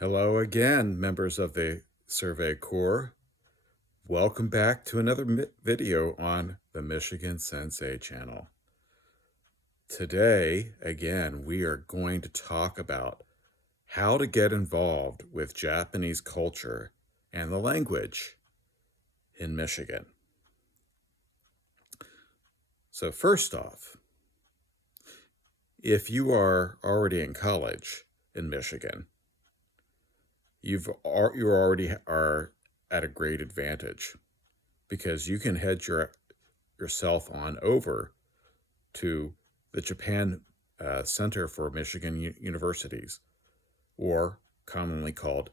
Hello again, members of the Survey Corps. Welcome back to another video on the Michigan Sensei channel. Today, again, we are going to talk about how to get involved with Japanese culture and the language in Michigan. So first off, if you are already in college in Michigan, you already are at a great advantage because you can head yourself on over to the Japan Center for Michigan Universities, or commonly called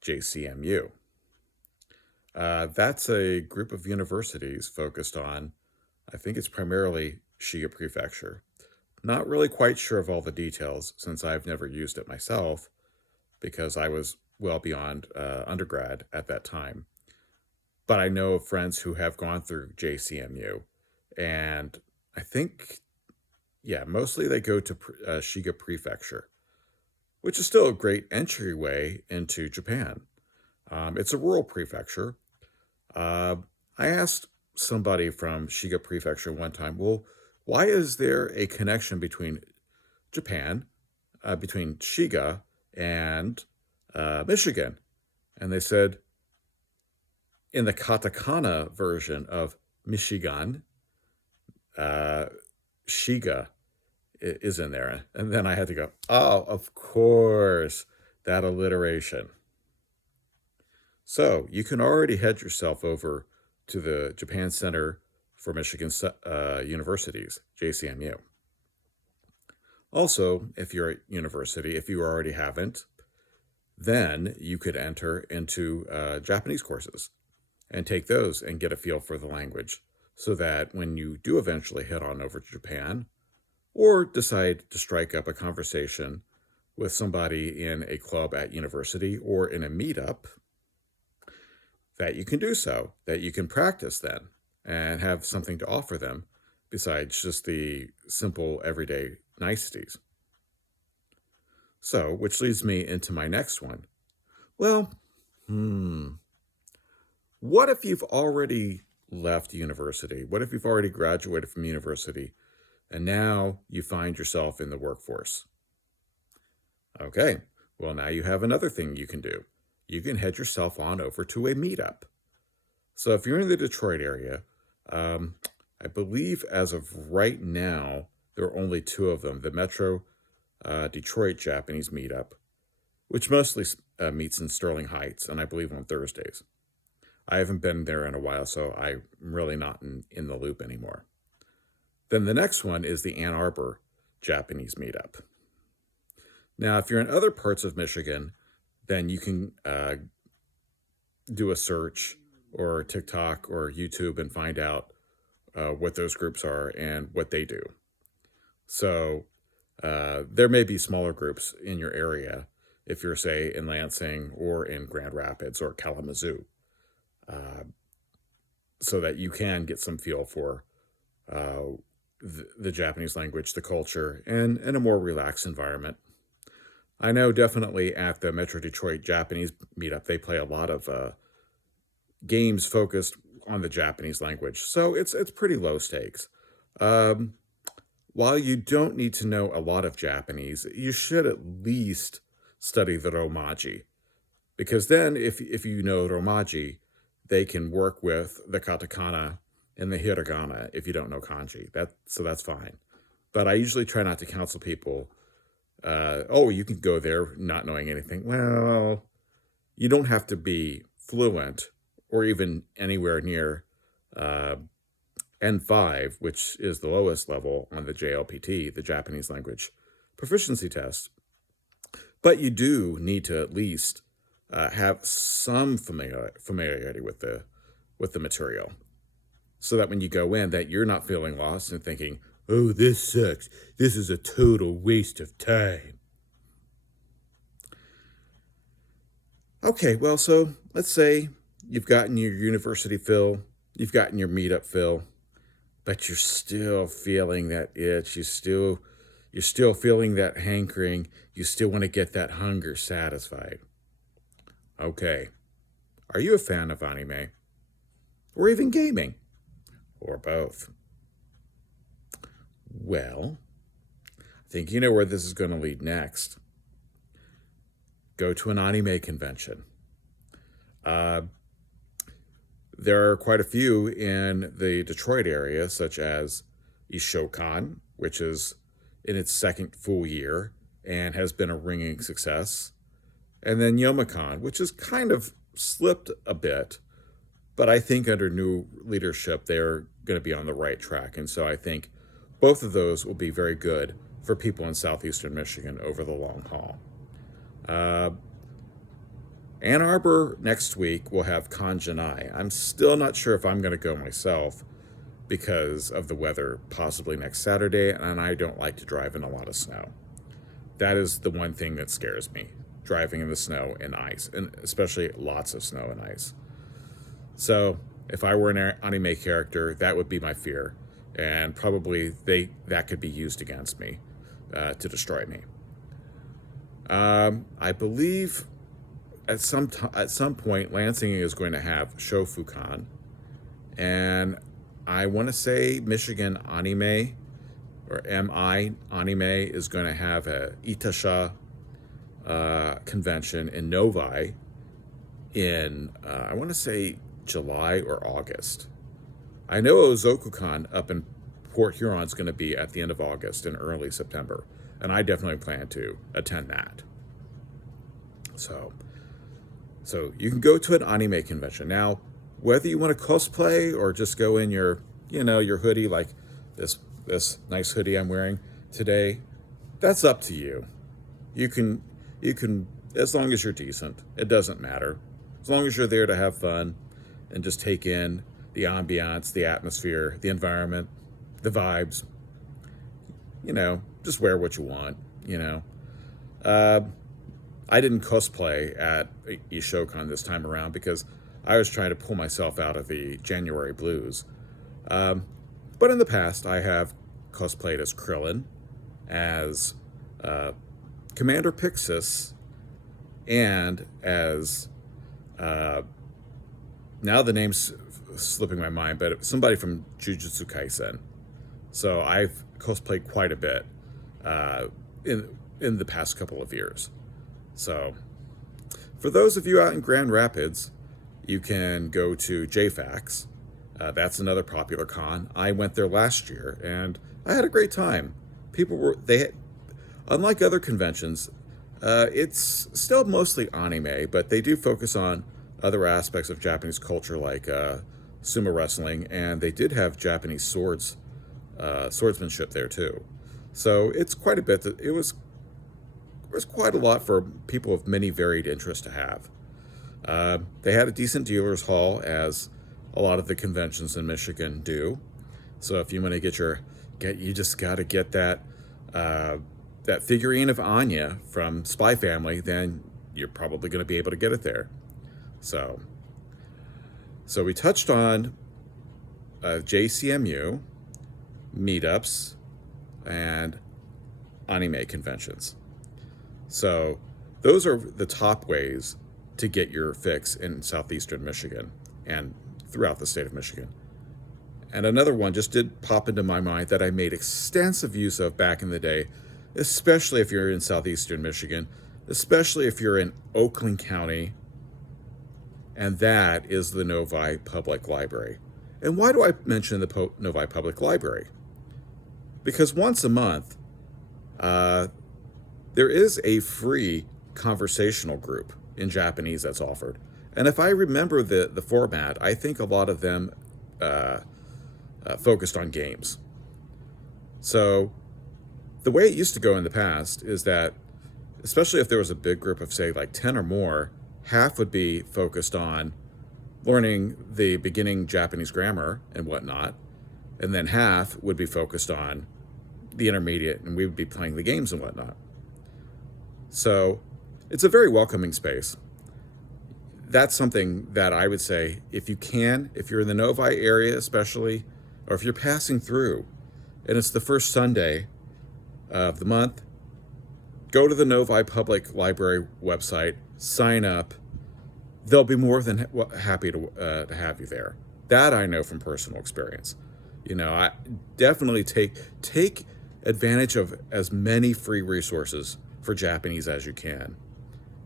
JCMU. That's a group of universities focused on, I think it's primarily Shiga Prefecture. Not really quite sure of all the details since I've never used it myself because I was well beyond undergrad at that time. But I know of friends who have gone through JCMU, and I think, yeah, mostly they go to Shiga Prefecture, which is still a great entryway into Japan. It's a rural prefecture. Uh, I asked somebody from Shiga Prefecture one time, well, why is there a connection between Japan, between Shiga and Michigan? And they said, in the katakana version of Michigan, Shiga is in there. And then I had to go, oh, of course, that alliteration. So you can already head yourself over to the Japan Center for Michigan Universities, JCMU. Also, if you're at university, if you already haven't, then you could enter into Japanese courses and take those and get a feel for the language so that when you do eventually head on over to Japan or decide to strike up a conversation with somebody in a club at university or in a meetup, that you can do so, that you can practice then and have something to offer them besides just the simple everyday niceties. So, which leads me into my next one. Well, what if you've already left university? What if you've already graduated from university and now you find yourself in the workforce? Okay, well, now you have another thing you can do. You can head yourself on over to a meetup. So if you're in the Detroit area, I believe as of right now, there are only two of them, the Metro Detroit Japanese Meetup, which mostly meets in Sterling Heights, and I believe on Thursdays. I haven't been there in a while, so I'm really not in the loop anymore. Then the next one is the Ann Arbor Japanese Meetup. Now, if you're in other parts of Michigan, then you can do a search or TikTok or YouTube and find out what those groups are and what they do. So there may be smaller groups in your area if you're, say, in Lansing or in Grand Rapids or Kalamazoo, so that you can get some feel for the Japanese language, the culture, and in a more relaxed environment. I know definitely at the Metro Detroit Japanese Meetup, they play a lot of games focused on the Japanese language, so it's pretty low stakes. Um, while you don't need to know a lot of Japanese, you should at least study the Romaji, because then if you know Romaji, they can work with the katakana and the hiragana if you don't know kanji. So that's fine. But I usually try not to counsel people, oh, you can go there not knowing anything. Well, you don't have to be fluent or even anywhere near N5, which is the lowest level on the JLPT, the Japanese language proficiency test. But you do need to at least have some familiarity with the material, so that when you go in, that you're not feeling lost and thinking, "Oh, this sucks. This is a total waste of time." Okay, well, so let's say you've gotten your university fill, you've gotten your meetup fill, but you're still feeling that itch. You're still feeling that hankering. You still want to get that hunger satisfied. Okay, are you a fan of anime? Or even gaming? Or both? Well, I think you know where this is going to lead next. Go to an anime convention. Uh, there are quite a few in the Detroit area, such as Ishokan, which is in its second full year and has been a ringing success. And then Youmacon, which has kind of slipped a bit, but I think under new leadership, they're going to be on the right track. And so I think both of those will be very good for people in southeastern Michigan over the long haul. Uh, Ann Arbor next week will have Conjanai. I'm still not sure if I'm going to go myself because of the weather possibly next Saturday, and I don't like to drive in a lot of snow. That is the one thing that scares me, driving in the snow and ice, and especially lots of snow and ice. So if I were an anime character, that would be my fear, and probably that could be used against me to destroy me. I believe at some point Lansing is going to have Shofukan, and I want to say Michigan Anime or MI Anime is going to have a Itasha convention in Novi in I want to say July or August. I know Ozokukan up in Port Huron is going to be at the end of August and early September, and I definitely plan to attend that. So you can go to an anime convention. Now, whether you want to cosplay or just go in your hoodie like this nice hoodie I'm wearing today, that's up to you. You can as long as you're decent, it doesn't matter. As long as you're there to have fun and just take in the ambiance, the atmosphere, the environment, the vibes. Just wear what you want, I didn't cosplay at Ishokan this time around because I was trying to pull myself out of the January blues. But in the past, I have cosplayed as Krillin, as Commander Pixis, and as now the name's slipping my mind, but somebody from Jujutsu Kaisen. So I've cosplayed quite a bit in the past couple of years. So for those of you out in Grand Rapids, you can go to JFAX. That's another popular con. I went there last year and I had a great time. Unlike other conventions, it's still mostly anime, but they do focus on other aspects of Japanese culture like sumo wrestling, and they did have Japanese swordsmanship there too. So it's quite a bit. It was quite a lot for people of many varied interests to have. They had a decent dealer's hall, as a lot of the conventions in Michigan do. So if you want to you just got to get that figurine of Anya from Spy Family, then you're probably going to be able to get it there. So we touched on JCMU, meetups, and anime conventions. So those are the top ways to get your fix in southeastern Michigan and throughout the state of Michigan. And another one just did pop into my mind that I made extensive use of back in the day, especially if you're in southeastern Michigan, especially if you're in Oakland County, and that is the Novi Public Library. And why do I mention the Novi Public Library? Because once a month, there is a free conversational group in Japanese that's offered. And if I remember the format, I think a lot of them focused on games. So the way it used to go in the past is that, especially if there was a big group of, say, like 10 or more, half would be focused on learning the beginning Japanese grammar and whatnot, and then half would be focused on the intermediate, and we would be playing the games and whatnot. So it's a very welcoming space. That's something that I would say, if you're in the Novi area especially, or if you're passing through, and it's the first Sunday of the month, go to the Novi Public Library website, sign up, they'll be more than happy to have you there. That I know from personal experience. I definitely take advantage of as many free resources for Japanese as you can.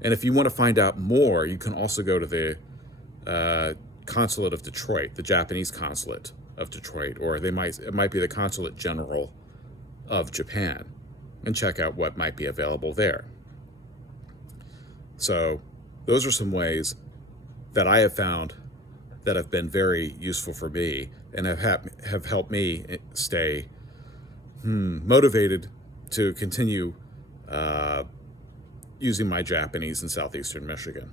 And if you want to find out more, you can also go to the consulate of Detroit, the Japanese consulate of Detroit, or it might be the consulate general of Japan, and check out what might be available there. So those are some ways that I have found that have been very useful for me and have helped me stay motivated to continue using my Japanese in southeastern Michigan.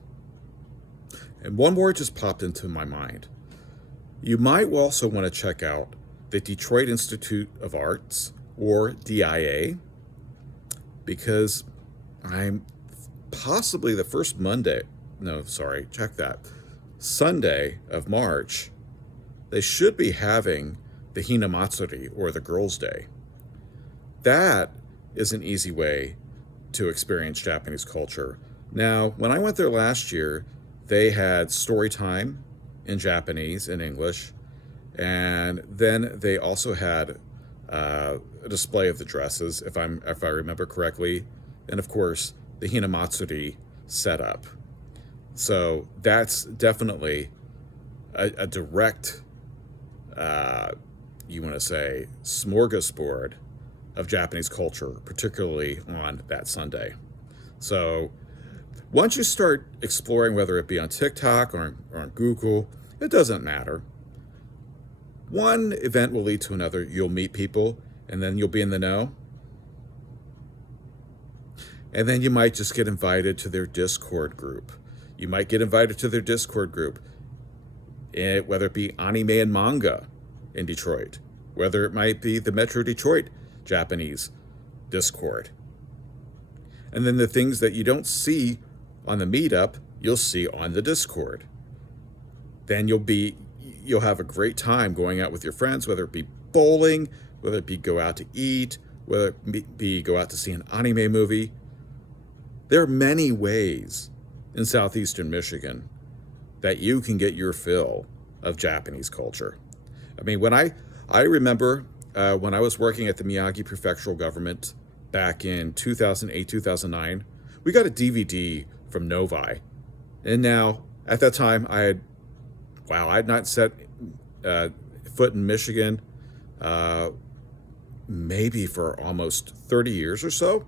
And one more just popped into my mind. You might also want to check out the Detroit Institute of Arts, or DIA, because I'm possibly the first Sunday of March, they should be having the Hinamatsuri, or the Girls' Day. That is an easy way to experience Japanese culture. Now, when I went there last year, they had story time in Japanese and English, and then they also had a display of the dresses, if I remember correctly, and of course the Hinamatsuri setup. So that's definitely a direct, you want to say, smorgasbord of Japanese culture, particularly on that Sunday. So once you start exploring, whether it be on TikTok or on Google, it doesn't matter. One event will lead to another. You'll meet people, and then you'll be in the know. And then you might just get invited to their Discord group. Whether it be anime and manga in Detroit, whether it might be the Metro Detroit Japanese Discord. And then the things that you don't see on the meetup, you'll see on the Discord. Then you'll have a great time going out with your friends, whether it be bowling, whether it be go out to eat, whether it be go out to see an anime movie. There are many ways in southeastern Michigan that you can get your fill of Japanese culture. I mean, when I remember when I was working at the Miyagi Prefectural Government back in 2008, 2009, we got a DVD from Novi. And now, at that time, I had not set foot in Michigan maybe for almost 30 years or so.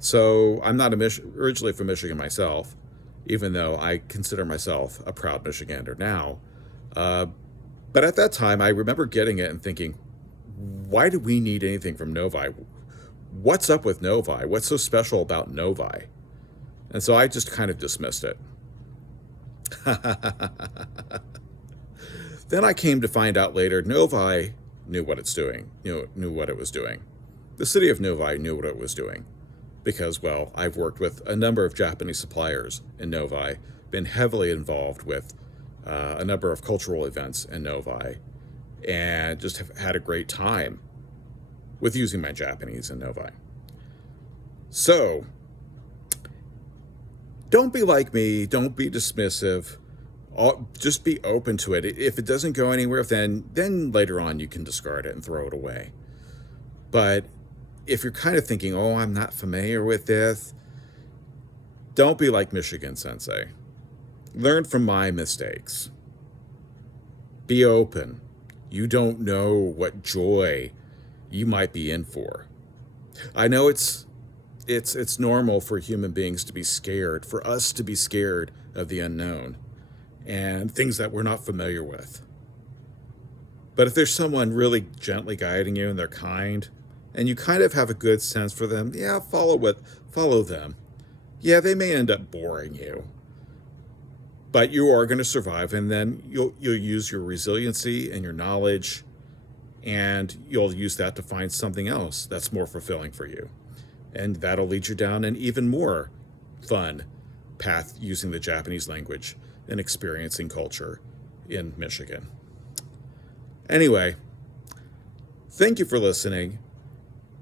So I'm not originally from Michigan myself, even though I consider myself a proud Michigander now. But at that time, I remember getting it and thinking, why do we need anything from Novi? What's up with Novi? What's so special about Novi? And so I just kind of dismissed it. Then I came to find out later, Novi knew what it's doing, knew what it was doing. The city of Novi knew what it was doing because, well, I've worked with a number of Japanese suppliers in Novi, been heavily involved with a number of cultural events in Novi, and just have had a great time with using my Japanese in Novi. So, don't be like me, don't be dismissive, just be open to it. If it doesn't go anywhere, then later on you can discard it and throw it away. But if you're kind of thinking, oh, I'm not familiar with this, don't be like Michigan Sensei. Learn from my mistakes. Be open. You don't know what joy you might be in for. I know it's normal for human beings to be scared, for us to be scared of the unknown and things that we're not familiar with. But if there's someone really gently guiding you and they're kind, and you kind of have a good sense for them, yeah, follow them. Yeah, they may end up boring you, but you are going to survive, and then you'll use your resiliency and your knowledge, and you'll use that to find something else that's more fulfilling for you. And that'll lead you down an even more fun path using the Japanese language and experiencing culture in Michigan. Anyway, thank you for listening.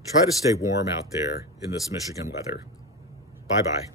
Try to stay warm out there in this Michigan weather. Bye-bye.